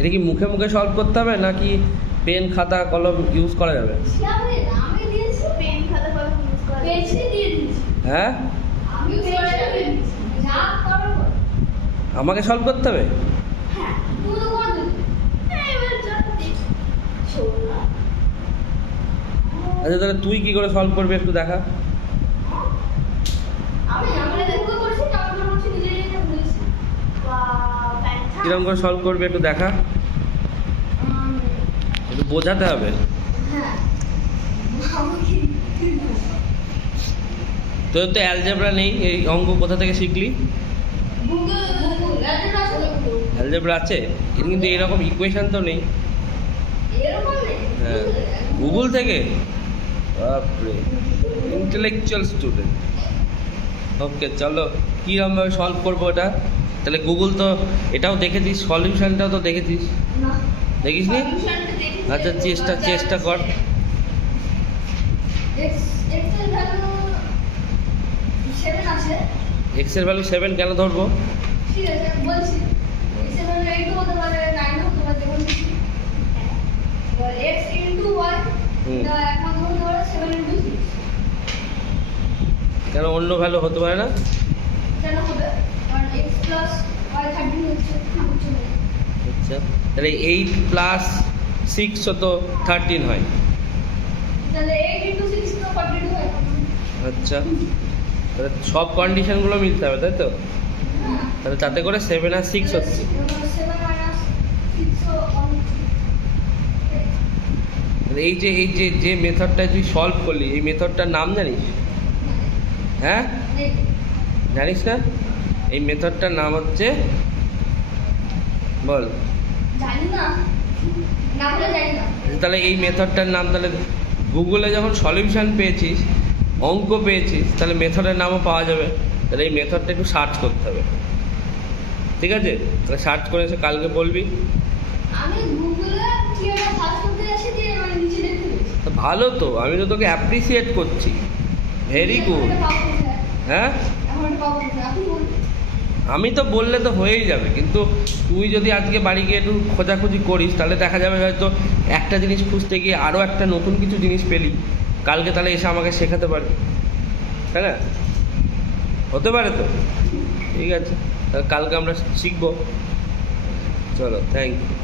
এটা কি মুখে মুখে সলভ করতে হবে নাকি পেন খাতা কলম ইউজ করা যাবে? আমি দিয়েছি পেন খাতা কলম ইউজ করা পেন্সিল দিয়ে দিয়েছি। হ্যাঁ, আমি পেন্সিল দিয়ে দিয়েছি। যা করো আমাকে সলভ করতে হবে? হ্যাঁ তুই তো করে দিবি। এবার যা দেখ ছোড়া। আচ্ছা তাহলে তুই কি করে সলভ করবি একটু দেখা। আমরা দেখো করছি আমরা করছি নিজে নিজে বলেছি। কিরকম করে সলভ করবি একটু দেখা, একটু বোঝাতে হবে। হ্যাঁ তোর তো অ্যালজেব্রা নেই, এই অঙ্ক কোথা থেকে শিখলি? গুগল অ্যালজেব্রা আছে কিন্তু এরকম ইকুয়েশন তো নেই। এরকম নেই। হ্যাঁ, গুগল থেকে? বাপরে, ইন্টেলেকচুয়াল স্টুডেন্ট। ওকে চলো, কীরকমভাবে সলভ করবো এটা? তাহলে গুগল তো এটাও দেখেছিস, সলিউশনটাও তো দেখেছিস, না দেখিস নি? সলিউশনটা দেখি। আচ্ছা চেষ্টা কর। এক্স এর ভ্যালু 7 আছে। এক্সের ভ্যালু 7 কেন ধরবো? ঠিক আছে বলছি। এক্স এর ভ্যালু 8 হতে পারে 9 হতে পারে দেখুন। এবার x ইনটু y এটা এক নম্বর হতে পারে 7 ইনটু 6 কেন অন্য ভ্যালু হতে পারে না? কেন হবে? কারণ x প্লাস y 13 হচ্ছে আচ্ছা তাহলে 8 প্লাস 6 তো 13 হয়। তাহলে 8 ইনটু 6 তো 42 হয়। আচ্ছা তাহলে সব কন্ডিশনগুলো মিলতে হবে তাই তো? হ্যাঁ তাহলে তাতে করে 7 আর 6 হচ্ছে। 7 মাইনাস 6 তাহলে এই যে মেথডটা তুই সলভ করলি, এই মেথডটার নাম জানিস? হ্যাঁ জানিস না? এই মেথডটার নাম হচ্ছে, বল। জানি না না বলে জানি না। তাহলে এই মেথডটার নাম, তাহলে গুগলে যখন সলিউশন পেয়েছিস, অঙ্ক পেয়েছিস, তাহলে মেথডের নামও পাওয়া যাবে। তাহলে এই মেথডটা একটু সার্চ করতে হবে, ঠিক আছে? তাহলে সার্চ করে এসে কালকে বলবি। আমি গুগলে কি একটা সার্চ করতে যাচ্ছি যে মানে নিচে দেখতে পেয়েছি। তা ভালো তো, আমি তো তোকে অ্যাপ্রিসিয়েট করছি, ভেরি গুড। হ্যাঁ এখন একটা পাবো কোথায়? আপনি বলুন। আমি তো বললে তো হয়েই যাবে, কিন্তু তুই যদি আজকে বাড়ি গিয়ে একটু খোঁজাখুঁজি করিস, তাহলে দেখা যাবে হয়তো একটা জিনিস খুঁজতে গিয়ে আরও একটা নতুন কিছু জিনিস পেলি, কালকে তাহলে এসে আমাকে শেখাতে পারবি, তাই না? হতে পারে তো, ঠিক আছে, তাহলে কালকে আমরা শিখবো। চলো, থ্যাংক ইউ।